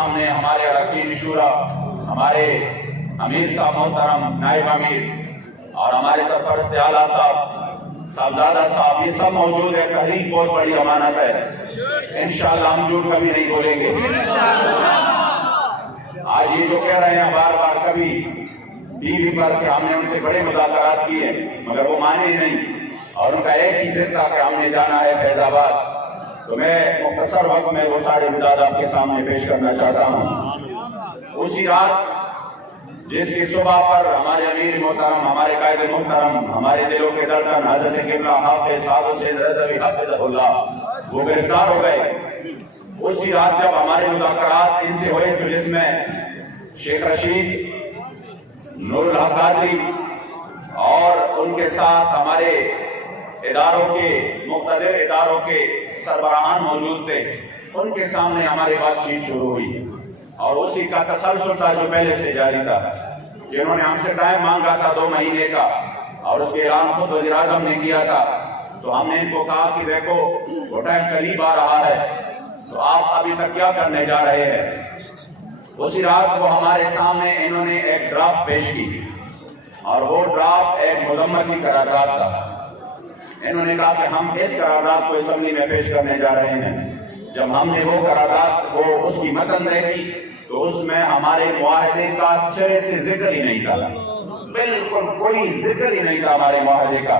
سامنے ہمارے اراکین شورا، ہمارے امیر صاحب محترم، نائب امیر اور ہمارے سرپرست اعلیٰ صاحبزادہ صاحب، یہ سب موجود ہے۔ تحریک بہت بڑی امانت ہے، انشاءاللہ ہم جھوٹ کبھی نہیں بولیں گے۔ آج یہ جو کہہ رہے ہیں بار بار کبھی ٹی وی پر کہ ہم نے ان سے بڑے مذاکرات کیے، مگر وہ مانے نہیں، اور ان کا ایک ہی ضد تھا کہ ہم نے جانا ہے فیض آباد۔ تو میں مختصر وقت میں وہ سارے مداد آپ کے سامنے پیش کرنا چاہتا ہوں۔ اسی رات جس کی صبح پر ہمارے امیر محترم، ہمارے قائد محترم، ہمارے دلوں کے دردن حضرت قبلہ حافظ صاحب حسین رضوی حافظہ اللہ وہ گرفتار ہو گئے، اسی رات جب ہمارے مذاکرات ان سے ہوئے تو جس میں شیخ رشید، نور الحق قادری اور ان کے ساتھ ہمارے اداروں کے مختلف اداروں کے سربراہان موجود تھے، ان کے سامنے ہماری بات چیت شروع ہوئی، اور اسی کا تسلسل تھا جو پہلے سے جاری تھا۔ جنہوں نے ہم سے ٹائم مانگا تھا 2 مہینے کا، اور اس کے اعلان خود وزیر اعظم نے کیا تھا، تو ہم نے ان کو کہا کہ دیکھو وہ ٹائم قریب آ رہا ہے، تو آپ ابھی تک کیا کرنے جا رہے ہیں؟ اسی رات وہ ہمارے سامنے انہوں نے ایک ڈرافٹ پیش کی، اور وہ ڈرافٹ ایک مذمت کی قرارداد تھا۔ انہوں نے کہا کہ ہم اس قرارداد کو اسمبلی میں پیش کرنے جا رہے ہیں۔ جب ہم نے وہ قرارداد کو اس کی متن دیکھی تو اس میں ہمارے معاہدے کا سرے سے ذکر ہی نہیں تھا، بالکل کوئی ذکر ہی نہیں تھا ہمارے معاہدے کا۔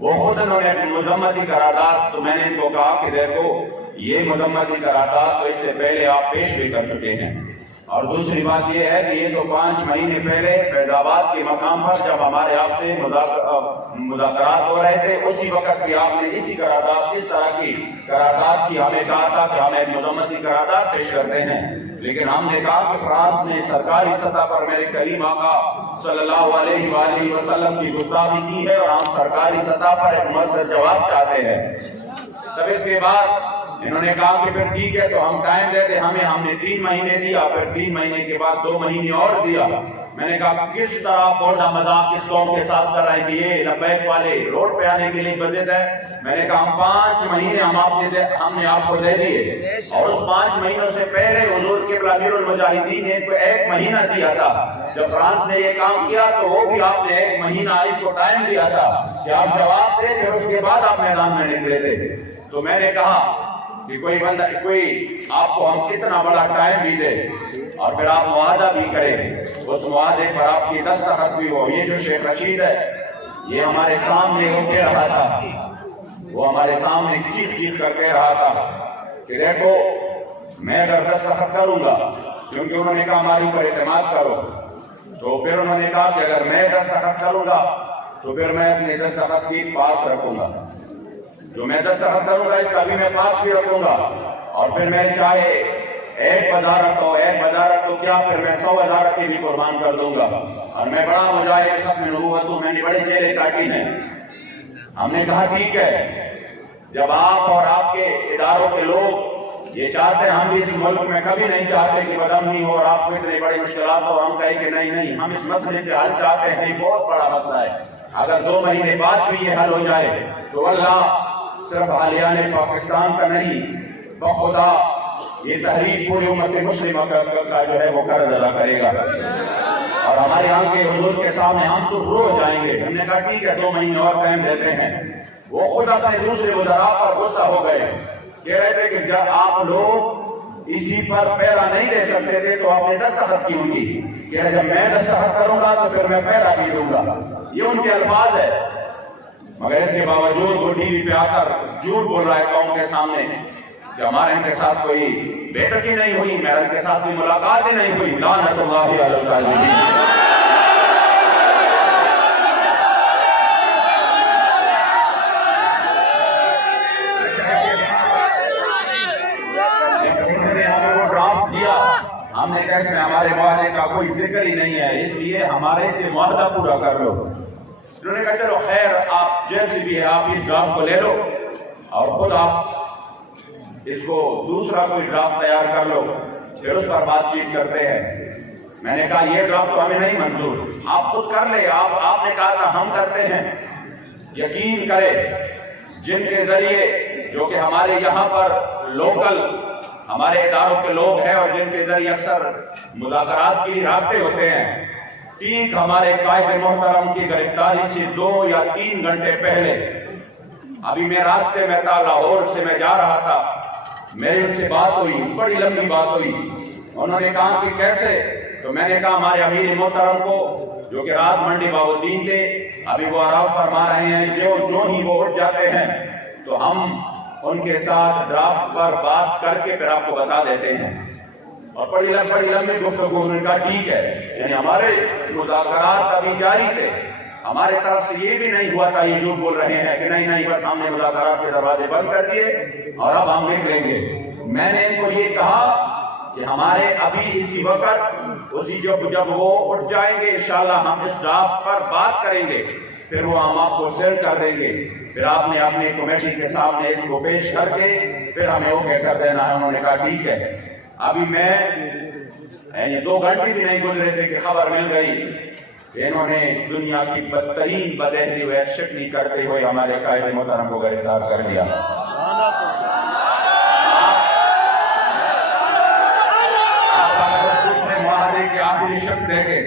وہ خود انہوں نے اپنی مذمتی قرارداد، تو میں نے ان کو کہا کہ دیکھو یہ مذمتی قرارداد تو اس سے پہلے آپ پیش بھی کر چکے ہیں، اور دوسری بات یہ ہے کہ یہ تو 5 مہینے پہلے فیض آباد کے مقام پر جب ہمارے آپ سے مذاکرات ہو رہے تھے، اسی وقت بھی آپ نے اسی قرارداد، اس طرح کی قرارداد کی ہمیں کہا تھا کہ ہم ایک مذمتی قرارداد پیش کرتے ہیں، لیکن ہم نے کہا کہ فرانس نے سرکاری سطح پر میرے کریم آقا صلی اللہ علیہ وآلہ وسلم کی گستاخی کی ہے، اور ہم سرکاری سطح پر ایک مؤثر جواب چاہتے ہیں۔ تب اس کے بعد انہوں نے کہا کہ پھر ٹھیک ہے تو ہم ٹائم دیتے ہمیں، ہم نے 3 مہینے دیا، پھر 3 مہینے کے بعد 2 مہینے اور دیا۔ میں نے کہا کس طرح بوڑھا مذاق اس قوم کے ساتھ کر رہے ہیں کہ یہ لبیک والے روڈ پہ آنے کے لیے بزد ہے۔ میں نے کہا 5 مہینے ہم نے آپ کو دے دیے، اور اس 5 مہینوں سے پہلے حضور قبلہ امیر المجاہدین نے 1 مہینہ دیا تھا۔ جب فرانس نے یہ کام کیا تو وہ بھی آپ نے 1 مہینہ آپ کو ٹائم دیا تھا کہ آپ جواب دیں، پھر اس کے بعد آپ میدان میں نکلے تھے۔ تو میں نے کہا کہ کوئی آپ کو ہم کتنا بڑا ٹائم بھی دے اور پھر آپ معاہدہ بھی کریں، اس معاہدے پر آپ کی دستخط بھی ہو۔ یہ جو شیخ رشید ہے یہ ہمارے سامنے وہ کہہ رہا تھا، وہ ہمارے سامنے چیخ کر کہہ رہا تھا کہ دیکھو میں اگر دستخط کروں گا، کیونکہ انہوں نے کہا ہمارے اوپر اعتماد کرو، تو پھر انہوں نے کہا کہ اگر میں دستخط کروں گا تو پھر میں اپنے دستخط کی پاس رکھوں گا، جو میں دستخط کروں گا اس کا بھی میں پاس بھی رکھوں گا، اور پھر میں چاہے 1 وزارت ہو، 1 وزارت تو کیا پھر میں 100 وزارت کی بھی قربان کر دوں گا، اور میں بڑا مجاہد ختم نبوت ہوں، میں نے بڑے جیلے کاٹی ہیں۔ ہم نے کہا ٹھیک ہے، جب آپ اور آپ کے اداروں کے لوگ یہ چاہتے ہیں، ہم بھی اس ملک میں کبھی نہیں چاہتے کہ بدامنی ہو اور آپ کو اتنی بڑی مشکلات ہو، ہم کہیں کہ نہیں ہم اس مسئلے کے حل چاہتے ہیں، یہ بہت بڑا مسئلہ ہے، اگر 2 مہینے بعد بھی یہ حل ہو جائے تو اللہ صرف حالیان پاکستان کا نہیں، بخدا یہ تحریک پوری امت مسلمہ کا جو ہے وہ قرض ادا کرے گا، اور ہمارے یہاں کے حضور کے سامنے ہم سرخرو ہو جائیں گے۔ ہم نے کہا ٹھیک ہے 2 مہینے اور ٹائم دیتے ہیں۔ وہ خود اپنے دوسرے وزراء پر غصہ ہو گئے، کہہ رہے تھے کہ جب آپ لوگ اسی پر پیرا نہیں دے سکتے تھے تو آپ نے دستخط کی ہوگی، کہ جب میں دستخط کروں گا تو پھر میں پیرا بھی دوں گا، یہ ان کے الفاظ ہے۔ مگر اس کے باوجود وہ ٹی وی پہ آ کر جھوٹ بول رہا ہے قوم کے سامنے کہ ہمارے ان کے ساتھ کوئی بیٹھک ہی نہیں ہوئی، میرے ان کے ساتھ کوئی ملاقات ہی نہیں ہوئی۔ لعنت اللہ علی الکاذبین۔ ہم نے کہا اس میں ہمارے معاہدے کا کوئی ذکر ہی نہیں ہے، اس لیے ہمارے سے معاہدہ پورا کر لو۔ انہوں نے کہا چلو خیر، آپ جیسے بھی ہے آپ اس ڈرافٹ کو لے لو اور خود آپ اس کو دوسرا کوئی ڈرافٹ تیار کر لو، پھر اس پر بات چیت کرتے ہیں۔ میں نے کہا یہ ڈرافٹ تو ہمیں نہیں منظور، آپ خود کر لیں، آپ نے کہا تھا ہم کرتے ہیں۔ یقین کرے جن کے ذریعے جو کہ ہمارے یہاں پر لوکل ہمارے اداروں کے لوگ ہیں اور جن کے ذریعے اکثر مذاکرات کی رابطے ہوتے ہیں، ٹھیک ہمارے قائد محترم کی گرفتاری سے 2 یا 3 گھنٹے پہلے ابھی میں راستے میں تھا، لاہور سے میں جا رہا تھا، میری ان سے بات ہوئی، بڑی لمبی بات ہوئی۔ انہوں نے کہا کہ کیسے؟ تو میں نے کہا ہمارے امیر محترم کو جو کہ رات منڈی بہاؤالدین تھے، ابھی وہ آرام فرما رہے ہیں، جو ہی وہ اٹھ جاتے ہیں تو ہم ان کے ساتھ ڈرافٹ پر بات کر کے پھر آپ کو بتا دیتے ہیں۔ اور بڑی لمبی گفتگو، انہوں نے کہا ٹھیک ہے، یعنی ہمارے مذاکرات ابھی جاری تھے، ہمارے طرف سے یہ بھی نہیں ہوا تھا یہ جھوٹ بول رہے ہیں کہ نہیں بس ہم نے مذاکرات کے دروازے بند کر دیے اور اب ہم نکلیں گے۔ میں نے ان کو یہ کہا کہ ہمارے ابھی اسی وقت جب وہ اٹھ جائیں گے انشاءاللہ ہم اس ڈرافٹ پر بات کریں گے، پھر وہ ہم آپ کو سینڈ کر دیں گے، پھر آپ نے اپنی کمیٹی کے سامنے اس کو پیش کر کے پھر ہمیں اوکے کر دینا ہے۔ انہوں نے کہا ٹھیک ہے۔ ابھی میں 2 گھنٹے بھی نہیں گزرے تھے کہ خبر مل گئی کہ انہوں نے دنیا کی بدترین بدہلی و شکنی کرتے ہوئے ہمارے قائد محترم کو گرفتار کر دیا۔ معاہدے کے آخری شک دیکھے،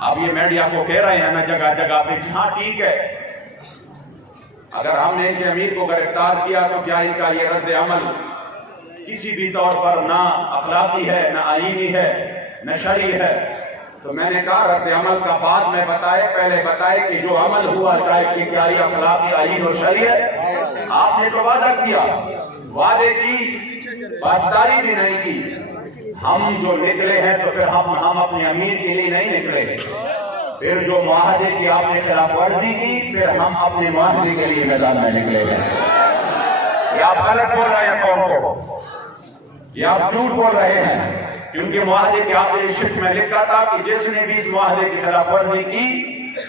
اب یہ میڈیا کو کہہ رہے ہیں نا جگہ جگہ پہ، ہاں ٹھیک ہے، اگر ہم نے ان کے امیر کو گرفتار کیا تو کیا ان کا یہ رد عمل کسی بھی طور پر نہ اخلاقی ہے، نہ آئینی ہے، نہ شرعی ہے؟ تو میں نے کہا رد عمل کا بعد میں پہلے بتائے کہ جو عمل ہوا چاہے کہ کیا یہ اخلاقی، آئین اور شرعی ہے؟ آپ نے تو وعدہ کیا، وعدے کی پاسداری بھی نہیں کی۔ ہم جو نکلے ہیں تو پھر ہم اپنے امیر کے لیے نہیں نکلے، پھر جو معاہدے کی آپ نے خلاف ورزی کی پھر ہم اپنے معاہدے کے لیے میدان میں نکلے ہیں۔ یہ آپ غلط بول رہے ہیں قوم کو، یہ آپ جھوٹ بول رہے ہیں، کیونکہ معاہدے کے آخری شک میں لکھا تھا کہ جس نے بھی اس معاہدے کی خلاف ورزی کی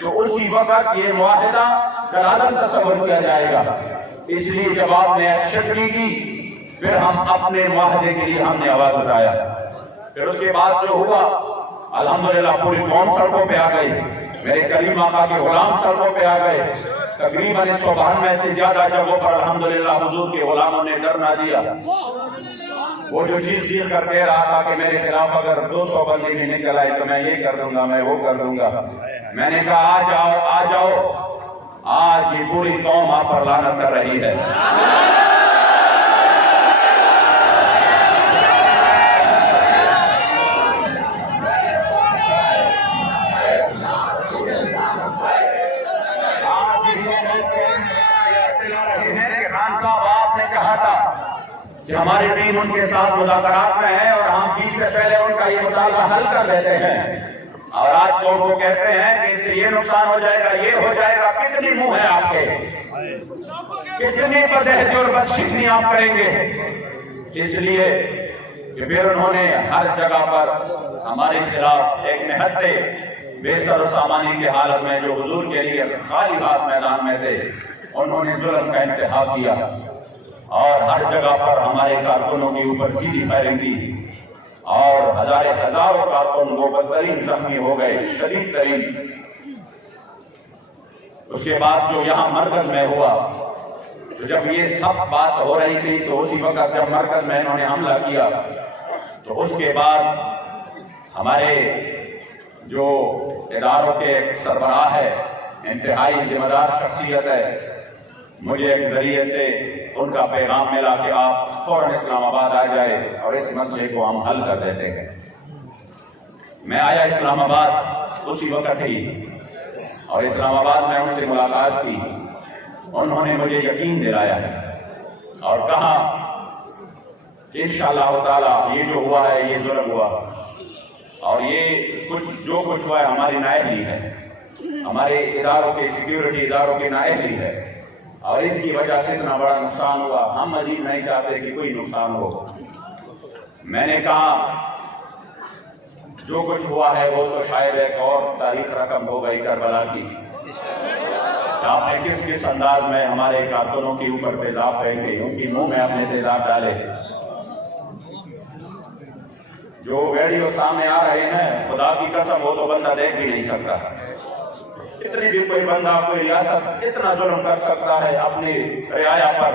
تو اسی وقت یہ معاہدہ کالعدم تصور کیا جائے گا۔ اس لیے جب آپ نے شک کی پھر ہم اپنے معاہدے کے لیے ہم نے آواز اٹھایا۔ پھر اس کے بعد جو ہوا الحمدللہ پوری قوم سڑکوں پہ آ گئی، میرے کریم آقا کے غلام سڑکوں پہ آ گئے، تقریباً 192 سے زیادہ جگہوں پر الحمدللہ حضور کے غلاموں نے ڈر نہ دیا۔ وہ جو چیز کر کہہ رہا تھا کہ میرے خلاف اگر 200 بندے بھی نکل آئے تو میں یہ کر دوں گا، میں وہ کر دوں گا، میں نے کہا آ جاؤ، آج یہ پوری قوم آپ پر لعنت کر رہی ہے۔ کہ ہماری ٹیم ان کے ساتھ مذاکرات میں ہے اور ہم 20 سے پہلے ان کا یہ مطالبہ حل کر دیتے ہیں، اور آج قوم کو کہتے ہیں کہ اس سے یہ نقصان ہو جائے گا، یہ ہو جائے گا۔ کتنی منہ ہے آپ کے، کتنی بدہضی اور بدشکنی آپ کریں گے؟ اس لیے کہ پھر انہوں نے ہر جگہ پر ہمارے خلاف ایک نہتے بے سر و سامانی کی حالت میں جو حضور کے لیے خالی ہاتھ میدان میں تھے، انہوں نے ظلم کا انتہا کیا اور ہر جگہ پر ہمارے کارکنوں کے اوپر سیدھی فائرنگ کی، اور ہزاروں کارکن وہ بدترین زخمی ہو گئے، شدید ترین۔ اس کے بعد جو یہاں مرکز میں ہوا، تو جب یہ سب بات ہو رہی تھی تو اسی وقت جب مرکز میں انہوں نے حملہ کیا تو اس کے بعد ہمارے جو اداروں کے سربراہ ہے، انتہائی ذمہ دار شخصیت ہے، مجھے ایک ذریعے سے ان کا پیغام ملا کہ آپ فوراً اسلام آباد آ جائے اور اس مسئلے کو ہم حل کر دیتے ہیں۔ میں آیا اسلام آباد اسی وقت ہی، اور اسلام آباد میں ان سے ملاقات کی، انہوں نے مجھے یقین دلایا اور کہا کہ انشاءاللہ تعالی یہ جو ہوا ہے یہ ظلم ہوا، اور یہ جو کچھ ہوا ہے ہماری نااہلی ہے، ہمارے اداروں کے سیکیورٹی اداروں کی نااہلی ہے، اور اس کی وجہ سے اتنا بڑا نقصان ہوا، ہم مزید نہیں چاہتے کہ کوئی نقصان ہو۔ میں نے کہا جو کچھ ہوا ہے وہ تو شاید ایک اور تاریخ رقم ہو گئی کربلا کی۔ آپ نے کس انداز میں ہمارے کارکنوں کے اوپر تیزاب پھینکے، ان کی منہ میں اپنے تیزاب ڈالے۔ جو ویڈیو سامنے آ رہے ہیں خدا کی قسم وہ تو بندہ دیکھ بھی نہیں سکتا۔ اتنی بھی کوئی بندہ، کوئی ریاست اتنا ظلم کر سکتا ہے اپنی رعایا پر؟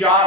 4,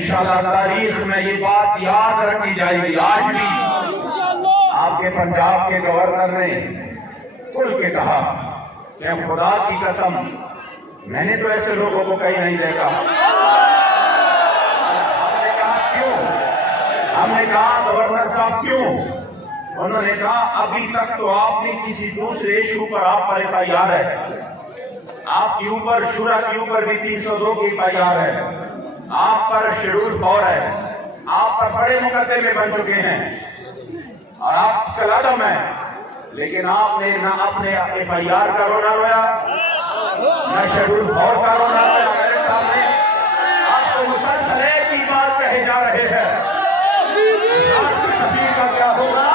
انشاءاللہ تاریخ میں یہ بات یاد رکھی جائے گی. آج بھی آپ کے پنجاب کے گورنر نے کھل کے کہا کہ خدا کی قسم میں نے تو ایسے لوگوں کو کہیں نہیں دیکھا. ہم نے کہا کیوں؟ ہم نے کہا گورنر صاحب کیوں؟ انہوں نے کہا ابھی تک تو آپ نے کسی دوسرے ایشو پر آپ پر FIR ہے, آپ کے اوپر شورا کے اوپر بھی 302 کی FIR ہے, آپ پر شیڈول 4 ہے, آپ پر بڑے مقدمے بن چکے ہیں اور آپ کلادم ہیں, لیکن آپ نے نہ اپنے FIR کا رونا رویا نہ شیڈول 4 کا رونا رویا. میرے سامنے آپ کو مسلسل ایک ہی بات کہے جا رہے ہیں, آج کے سفیر کا کیا ہوگا.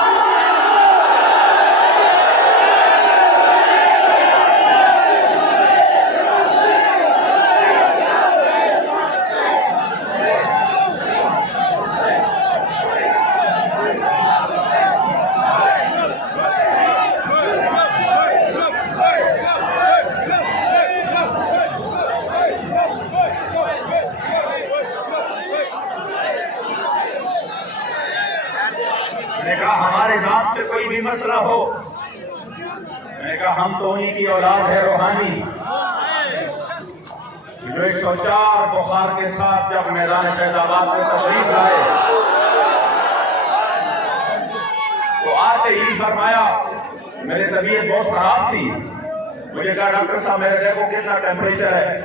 میں نے کہا ہمارے ذات سے کوئی بھی مسئلہ ہو, میں نے کہا ہم تو انہی کی اولاد ہے روحانی, جو 104 بخار کے ساتھ جب میدان فیض آباد میں تشریف لائے تو آتے ہی فرمایا, میری طبیعت بہت خراب تھی, مجھے کہا ڈاکٹر صاحب میرے دیکھو کتنا ٹیمپریچر ہے.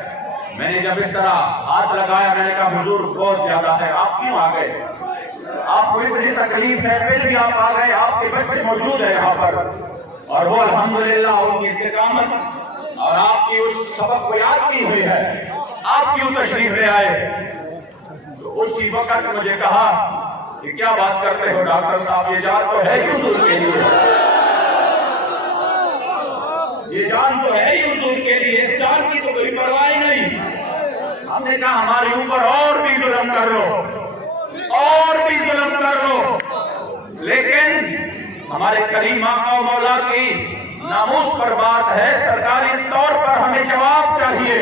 میں نے جب اس طرح ہاتھ لگایا میں نے کہا حضور بہت زیادہ ہے, آپ کیوں آ گئے؟ آپ کو اتنی تکلیف ہے پھر بھی آپ آ گئے, آپ کے بچے موجود ہیں یہاں پر اور وہ الحمدللہ ان کی استقامت اور آپ کی اس سبق کو یاد کی ہوئی ہے, آپ کیوں تشریف لے آئے؟ تو اسی وقت مجھے کہا کہ کیا بات کرتے ہو ڈاکٹر صاحب, یہ جان تو ہے ہی حضور کے لیے, یہ جان تو ہے ہی حضور کے لیے, اس جان کی تو کوئی پرواہ نہیں. ہم نے کہا ہمارے اوپر اور بھی ظلم کر لو, اور بھی ظلم کر لو, لیکن ہمارے کریم آقا و مولا کی ناموس پر بات ہے, سرکاری طور پر ہمیں جواب چاہیے.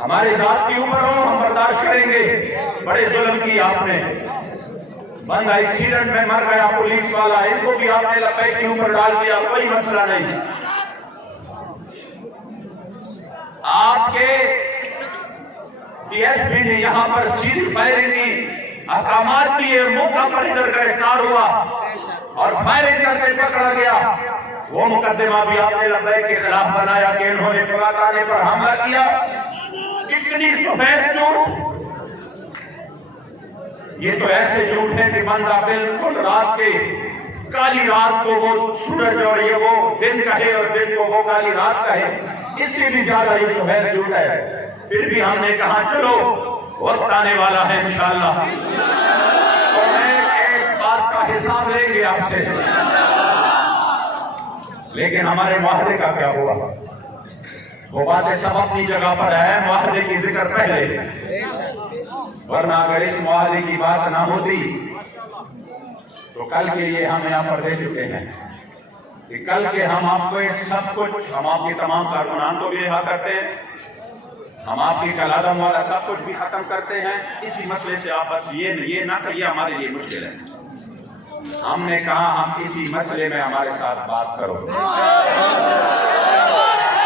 ہمارے ذات کے اوپر ہو ہم برداشت کریں گے. بڑے ظلم کی آپ نے, بندہ ایکسیڈنٹ میں مر گیا پولیس والا, ان کو بھی آپ نے لپیٹ کے اوپر ڈال دیا, کوئی مسئلہ نہیں. آپ کے DSP نے یہاں پر سیدھی فائرنگ کی, احکامات کیے, موقع پر ادھر گرفتار ہوا اور فائرنگ کر کے پکڑا گیا. وہ مقدمہ بھی آپ نے لبیک کے خلاف بنایا کہ انہوں نے فلاں تانے پر حملہ کیا. کتنی سفید جھوٹ, یہ تو ایسے جھوٹ ہے کہ بندہ بالکل رات کے کالی رات کو وہ سورج اور یہ وہ دن کہے اور دن کو وہ کالی رات کہے, اس سے بھی زیادہ یہ سفید جھوٹ ہے. پھر بھی ہم نے کہا چلو وقت آنے والا ہے انشاءاللہ تو میں ایک بات کا حساب لیں گے آپ سے, لیکن ہمارے معاہدے کا کیا ہوا؟ وہ باتیں سب اپنی جگہ پر ہے, معاہدے کی ذکر پہلے, ورنہ اگر اس معاہدے کی بات نہ ہوتی تو کل کے یہ ہم یہاں پر دے چکے ہیں کہ کل کے ہم آپ کو سب کچھ, ہم آپ کے تمام کارکنان کو بھی رہا کرتے ہیں, ہم آپ کی کلادم والا سب کچھ بھی ختم کرتے ہیں. اسی مسئلے سے آپ بس یہ نہ کریے, ہمارے لیے مشکل ہے. ہم نے کہا ہم اسی مسئلے میں ہمارے ساتھ بات کرو.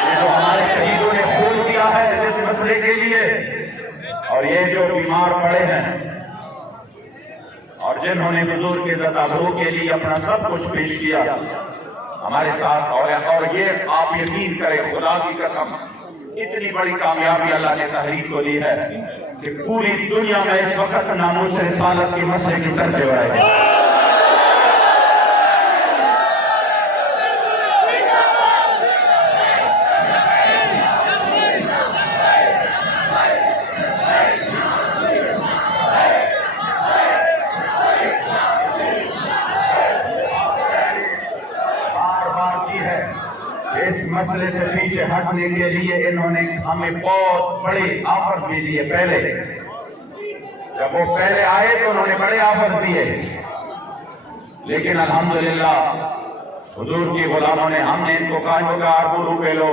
یہ جو ہمارے شہیدوں نے خون دیا ہے اس مسئلے کے لیے, اور یہ جو بیمار پڑے ہیں اور جنہوں نے حضور کے عزت افزائی کے لیے اپنا سب کچھ پیش کیا ہمارے ساتھ, اور یہ آپ یقین کریں خدا کی قسم اتنی بڑی کامیابی اللہ نے تحریک کو دی ہے کہ پوری دنیا میں اس وقت ناموس رسالت کے مسئلے کی طرف ہو رہے ہیں. اس مسئلے سے پیچھے ہٹنے کے لیے انہوں نے ہمیں بہت بڑے آفر بھی دیے. پہلے جب وہ پہلے آئے تو انہوں نے بڑے آفر دیے, لیکن الحمدللہ حضور کی غلاموں نے, ہم نے ان کو کہا 2 روپے لو,